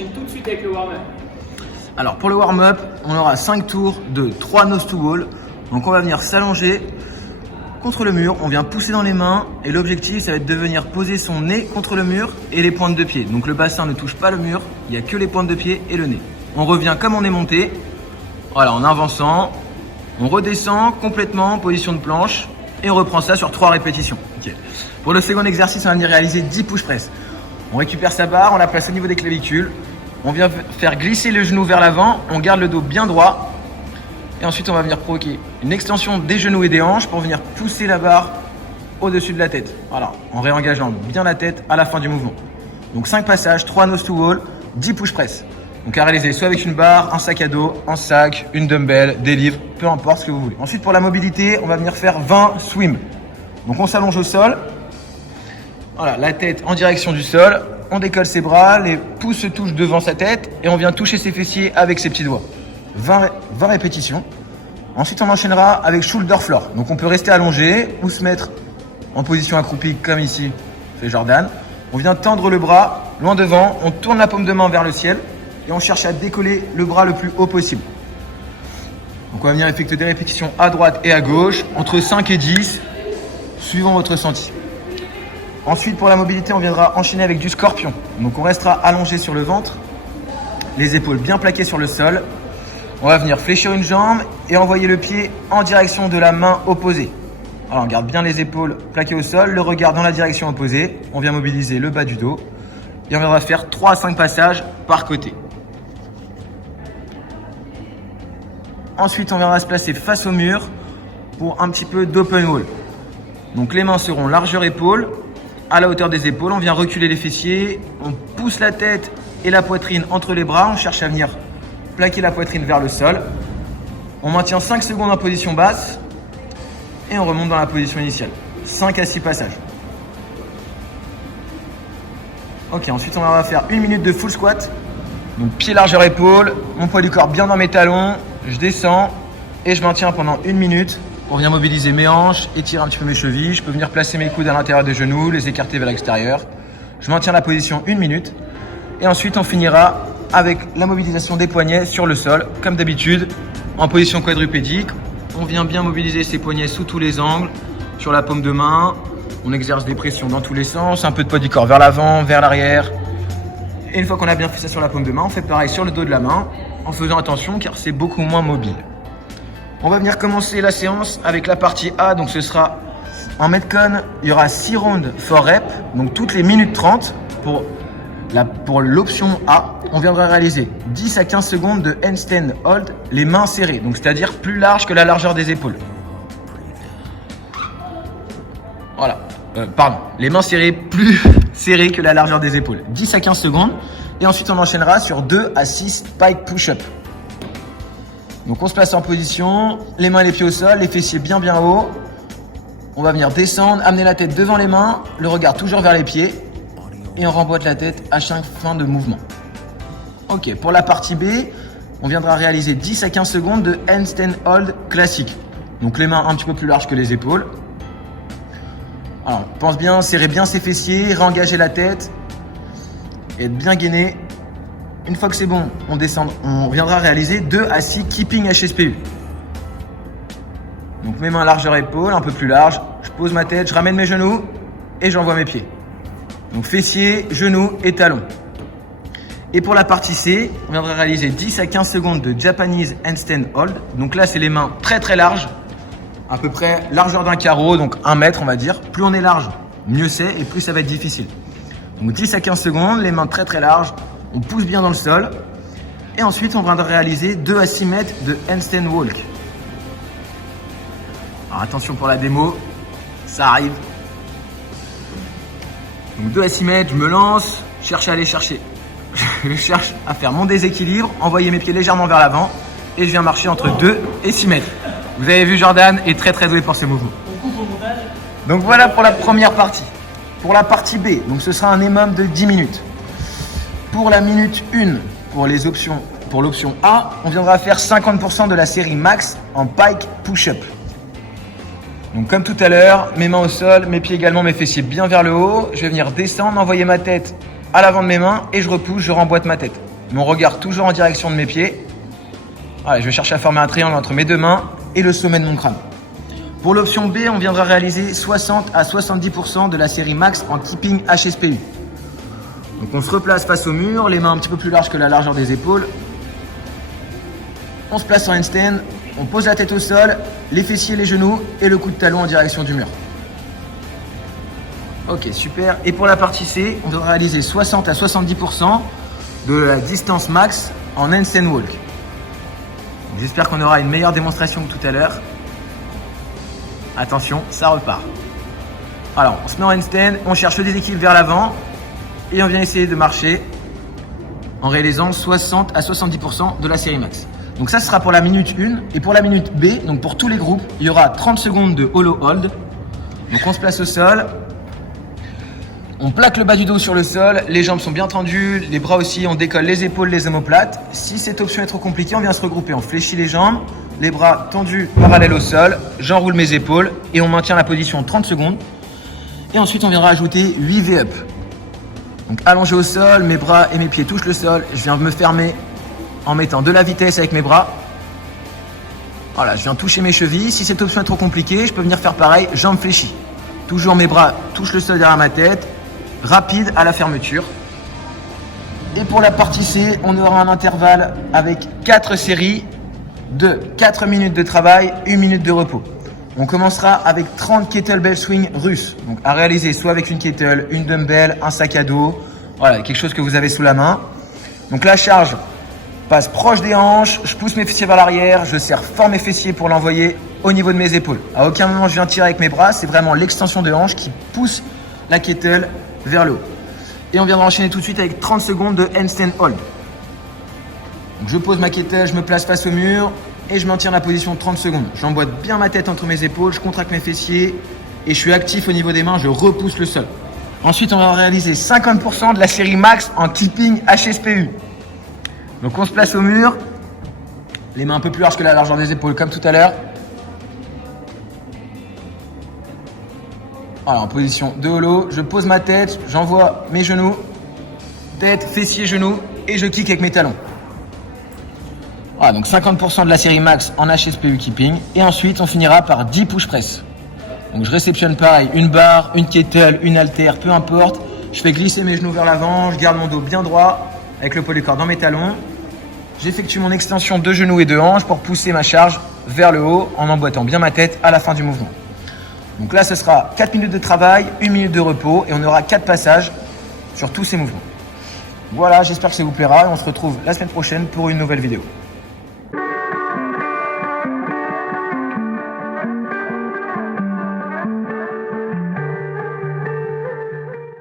enchaîne tout de suite avec le warm-up. Alors pour le warm-up, on aura 5 tours de 3 nose to wall. Donc on va venir s'allonger contre le mur, on vient pousser dans les mains et l'objectif ça va être de venir poser son nez contre le mur et les pointes de pied. Donc le bassin ne touche pas le mur, il n'y a que les pointes de pied et le nez. On revient comme on est monté, voilà, en avançant, on redescend complètement en position de planche et on reprend ça sur 3 répétitions. Okay. Pour le second exercice, on va venir réaliser 10 push press. On récupère sa barre, on la place au niveau des clavicules, on vient faire glisser le genou vers l'avant, on garde le dos bien droit. Et ensuite, on va venir provoquer une extension des genoux et des hanches pour venir pousser la barre au-dessus de la tête. Voilà, en réengageant bien la tête à la fin du mouvement. Donc 5 passages, 3 nose to wall, 10 push press. Donc à réaliser soit avec une barre, un sac à dos, un sac, une dumbbell, des livres, peu importe ce que vous voulez. Ensuite, pour la mobilité, on va venir faire 20 swim. Donc on s'allonge au sol. Voilà, la tête en direction du sol. On décolle ses bras, les pouces se touchent devant sa tête et on vient toucher ses fessiers avec ses petits doigts. 20 répétitions. Ensuite, on enchaînera avec shoulder floor. Donc, on peut rester allongé ou se mettre en position accroupie comme ici, fait Jordan. On vient tendre le bras loin devant, on tourne la paume de main vers le ciel et on cherche à décoller le bras le plus haut possible. Donc, on va venir effectuer des répétitions à droite et à gauche, entre 5 et 10, suivant votre ressenti. Ensuite, pour la mobilité, on viendra enchaîner avec du scorpion. Donc, on restera allongé sur le ventre, les épaules bien plaquées sur le sol. On va venir fléchir une jambe et envoyer le pied en direction de la main opposée. Alors on garde bien les épaules plaquées au sol, le regard dans la direction opposée. On vient mobiliser le bas du dos et on viendra faire 3 à 5 passages par côté. Ensuite, on viendra se placer face au mur pour un petit peu d'open wall. Donc les mains seront largeur épaule, à la hauteur des épaules. On vient reculer les fessiers, on pousse la tête et la poitrine entre les bras. On cherche à venir plaquer la poitrine vers le sol. On maintient 5 secondes en position basse et on remonte dans la position initiale. 5 à 6 passages. Ok, ensuite on va faire 1 minute de full squat. Donc pied largeur épaule, mon poids du corps bien dans mes talons. Je descends et je maintiens pendant 1 minute pour venir mobiliser mes hanches, étirer un petit peu mes chevilles. Je peux venir placer mes coudes à l'intérieur des genoux, les écarter vers l'extérieur. Je maintiens la position 1 minute et ensuite on finira avec la mobilisation des poignets sur le sol, comme d'habitude, en position quadrupédique. On vient bien mobiliser ses poignets sous tous les angles, sur la paume de main. On exerce des pressions dans tous les sens, un peu de poids du corps vers l'avant, vers l'arrière. Et une fois qu'on a bien fait ça sur la paume de main, on fait pareil sur le dos de la main, en faisant attention car c'est beaucoup moins mobile. On va venir commencer la séance avec la partie A, donc ce sera en Metcon, il y aura 6 rounds for rep, donc toutes les minutes 30 pour l'option A, on viendra réaliser 10 à 15 secondes de handstand hold, les mains serrées, donc c'est-à-dire plus large que la largeur des épaules. Voilà, les mains serrées plus serrées que la largeur des épaules. 10 à 15 secondes et ensuite on enchaînera sur 2 à 6 pike push-up. Donc on se place en position, les mains et les pieds au sol, les fessiers bien haut. On va venir descendre, amener la tête devant les mains, le regard toujours vers les pieds. Et on remboîte la tête à chaque fin de mouvement. Ok, pour la partie B, on viendra réaliser 10 à 15 secondes de handstand hold classique. Donc les mains un petit peu plus larges que les épaules. Alors, pense bien, serrer bien ses fessiers, réengager la tête, et être bien gainé. Une fois que c'est bon, on viendra réaliser 2 à 6 keeping HSPU. Donc mes mains largeur épaule, un peu plus large. Je pose ma tête, je ramène mes genoux et j'envoie mes pieds. Donc fessiers, genoux et talons. Et pour la partie C, on viendra réaliser 10 à 15 secondes de Japanese handstand hold. Donc là, c'est les mains très larges, à peu près largeur d'un carreau, donc 1 mètre on va dire. Plus on est large, mieux c'est et plus ça va être difficile. Donc 10 à 15 secondes, les mains très larges, on pousse bien dans le sol. Et ensuite, on viendra réaliser 2 à 6 mètres de handstand walk. Alors attention pour la démo, ça arrive. Donc 2 à 6 mètres, je me lance, je cherche à faire mon déséquilibre, envoyer mes pieds légèrement vers l'avant et je viens marcher entre 2 et 6 mètres. Vous avez vu, Jordan est très doué pour ces mouvements. Donc voilà pour la première partie. Pour la partie B, donc ce sera un minimum de 10 minutes. Pour la minute 1, pour l'option A, on viendra faire 50% de la série max en pike push-up. Donc comme tout à l'heure, mes mains au sol, mes pieds également, mes fessiers bien vers le haut. Je vais venir descendre, envoyer ma tête à l'avant de mes mains et je repousse, je remboîte ma tête. mon regard toujours en direction de mes pieds. Voilà, je vais chercher à former un triangle entre mes deux mains et le sommet de mon crâne. Pour l'option B, on viendra réaliser 60 à 70% de la série max en keeping HSPU. Donc on se replace face au mur, les mains un petit peu plus larges que la largeur des épaules. On se place en handstand, on pose la tête au sol, les fessiers, les genoux et le coup de talon en direction du mur. Ok, super. Et pour la partie C, on devra réaliser 60 à 70% de la distance max en handstand walk. J'espère qu'on aura une meilleure démonstration que tout à l'heure. Attention, ça repart. Alors, on se met en handstand, on cherche le déséquilibre vers l'avant et on vient essayer de marcher en réalisant 60 à 70% de la série max. Donc ça, ce sera pour la minute 1. Et pour la minute B, donc pour tous les groupes, il y aura 30 secondes de hollow hold. Donc on se place au sol. On plaque le bas du dos sur le sol, les jambes sont bien tendues, les bras aussi, on décolle les épaules, les omoplates. Si cette option est trop compliquée, on vient se regrouper. On fléchit les jambes, les bras tendus parallèles au sol, j'enroule mes épaules et on maintient la position 30 secondes. Et ensuite, on viendra ajouter 8 V-up. Donc allongé au sol, mes bras et mes pieds touchent le sol. Je viens me fermer en mettant de la vitesse avec mes bras. Voilà, je viens toucher mes chevilles. Si cette option est trop compliquée, je peux venir faire pareil, jambes fléchies. Toujours mes bras touchent le sol derrière ma tête. Rapide à la fermeture. Et pour la partie C, on aura un intervalle avec 4 séries de 4 minutes de travail, 1 minute de repos. On commencera avec 30 kettlebell swing russes. Donc à réaliser soit avec une kettle, une dumbbell, un sac à dos. Voilà, quelque chose que vous avez sous la main. Donc la charge passe proche des hanches, je pousse mes fessiers vers l'arrière, je serre fort mes fessiers pour l'envoyer au niveau de mes épaules. À aucun moment je viens tirer avec mes bras, c'est vraiment l'extension de hanche qui pousse la kettle vers le haut. Et on viendra enchaîner tout de suite avec 30 secondes de handstand hold. Donc je pose ma kettle, je me place face au mur et je maintiens la position 30 secondes. J'emboîte bien ma tête entre mes épaules, je contracte mes fessiers et je suis actif au niveau des mains, je repousse le sol. Ensuite, on va réaliser 50% de la série max en keeping HSPU. Donc on se place au mur, les mains un peu plus larges que la largeur des épaules comme tout à l'heure. Voilà, en position de hollow, je pose ma tête, j'envoie mes genoux, tête, fessiers, genoux et je kick avec mes talons. Voilà, donc 50% de la série max en HSPU keeping et ensuite on finira par 10 push press. Donc je réceptionne pareil, une barre, une kettle, une haltère, peu importe. Je fais glisser mes genoux vers l'avant, je garde mon dos bien droit avec le poids du corps dans mes talons. J'effectue mon extension de genoux et de hanches pour pousser ma charge vers le haut en emboîtant bien ma tête à la fin du mouvement. Donc là, ce sera 4 minutes de travail, 1 minute de repos et on aura 4 passages sur tous ces mouvements. Voilà, j'espère que ça vous plaira et on se retrouve la semaine prochaine pour une nouvelle vidéo.